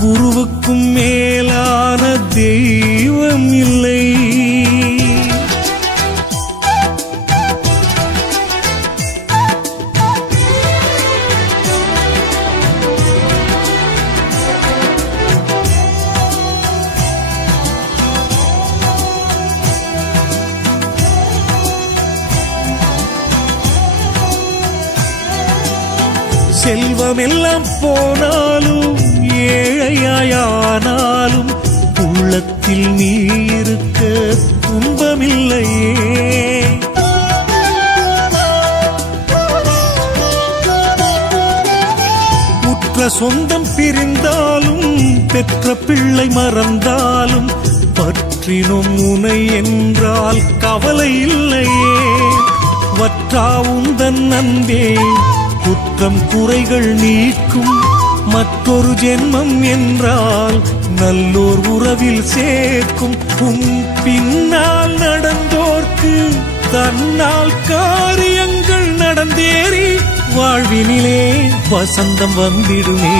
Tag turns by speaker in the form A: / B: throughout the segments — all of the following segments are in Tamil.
A: குருவுக்கும் மேலான தெய்வம் இல்லை. செல்வம் எல்லாம் போனாலும் ஏழையாயானாலும் உள்ளத்தில் நீ இருக்க துன்பமில்லையே. உற்ற சொந்தம் பிரிந்தாலும் பெற்ற பிள்ளை மறந்தாலும் பற்றினும் உனை என்றால் கவலை இல்லையே. வற்றா உந்தன் அன்பே குற்றம் குறைகள் நீக்கும் மற்றொரு ஜென்மம் என்றால் நல்லோர் உறவில் சேர்க்கும். உன் பின்னால் நடந்தோர்க்கு தன்னால் காரியங்கள் நடந்தேறி வாழ்வினிலே வசந்தம் வந்திடுமே.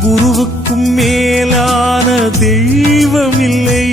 A: குருவுக்கும் மேலான தெய்வமில்லை.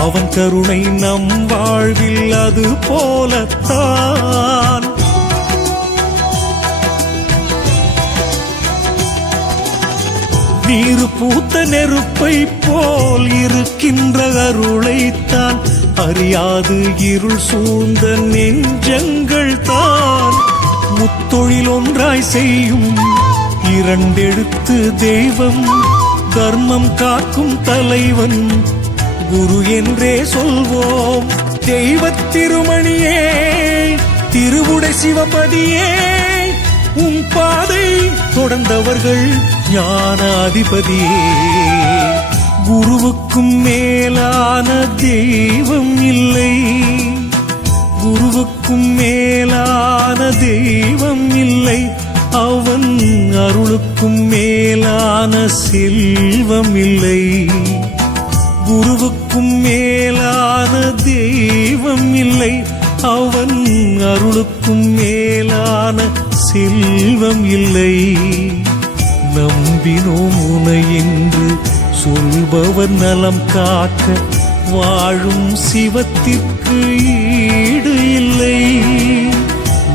A: அவன் கருணை நம் வாழ்வில் அது போலத்தான். நீரு பூத்த நெருப்பை போல் இருக்கின்ற அருளைத்தான். அறியாது இருள் சூழ்ந்த நெஞ்சங்கள் தான். முத்தொழில் ஒன்றாய் செய்யும் இரண்டெழுத்து தெய்வம். தர்மம் காக்கும் தலைவன் குரு என்றே சொல்வோம். தெய்வத் திருமணியே திருவுடை சிவபதியே. உன் பாதை தொடர்ந்தவர்கள் ஞானாதிபதியே. குருவுக்கும் மேலான தெய்வம் இல்லை. குருவுக்கும் மேலான தெய்வம் இல்லை. அவன் அருளுக்கும் மேலான செல்வம் இல்லை. குருவுக்கும் மேலான தெய்வம் இல்லை. அவன் அருளுக்கும் மேலான செல்வம் இல்லை. நம்பினோம் உனை என்று சொல்பவர் நலம் காக்க வாழும் சிவத்திற்கு ஈடு இல்லை.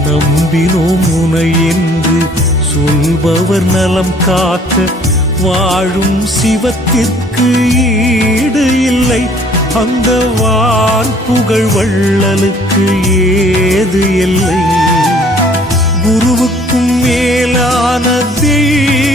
A: நம்பினோம் உனை என்று சொல்பவர் நலம் காக்க வாழும் சிவத்திற்கு ஈடு இல்லை. அந்த வான் புகழ் வள்ளலுக்கு ஏது இல்லை. குருவுக்கும் மேலான தெய்வம்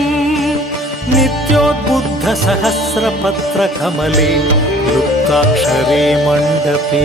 B: नित्योद्बुद्धसहस्रपत्रकमले लुप्ताक्षरे मण्डपे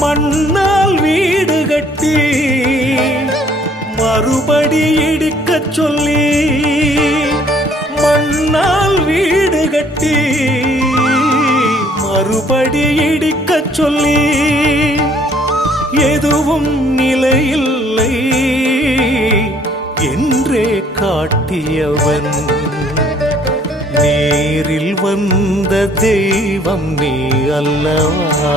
B: மண்ணால் வீடு கட்டி மறுபடி இடிக்கச் சொல்லி மண்ணால் வீடு கட்டி மறுபடி இடிக்கச் சொல்லி எதுவும் நிலையில்லை என்றே காட்டியவன். நேரில் வந்த தெய்வம் நீ அல்லவா?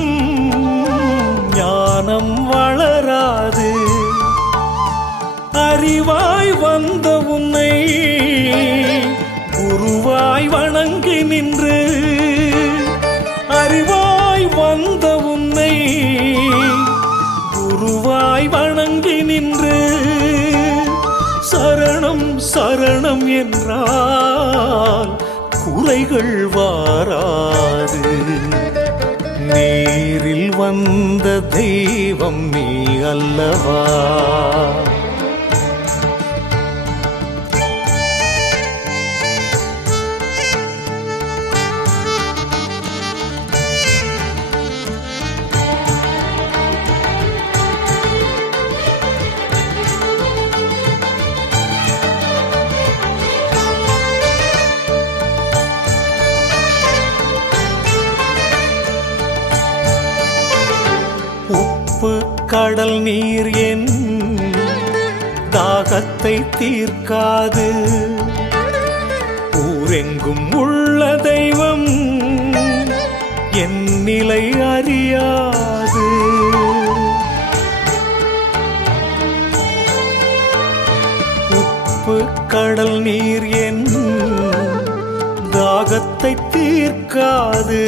B: அறிவாய் வந்த உன்னை குருவாய் வணங்கி நின்று அறிவாய் வந்த உன்னை குருவாய் வணங்கி நின்று சரணம் சரணம் என்றால் குறைகள் வாராது. நேரில் வந்த தெய்வம் நீ அல்லவா? கடல் நீர் என் தாகத்தை தீர்க்காது. ஊரெங்கும் உள்ள தெய்வம் என் நிலை அறியாது. உப்பு கடல் நீர் என் தாகத்தை தீர்க்காது.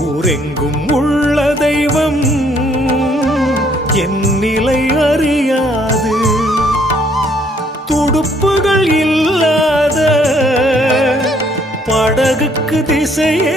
B: ஊரெங்கும் உள்ளதை என் நிலை அறியாது. துடுப்புகள் இல்லாத படகுக்கு திசையே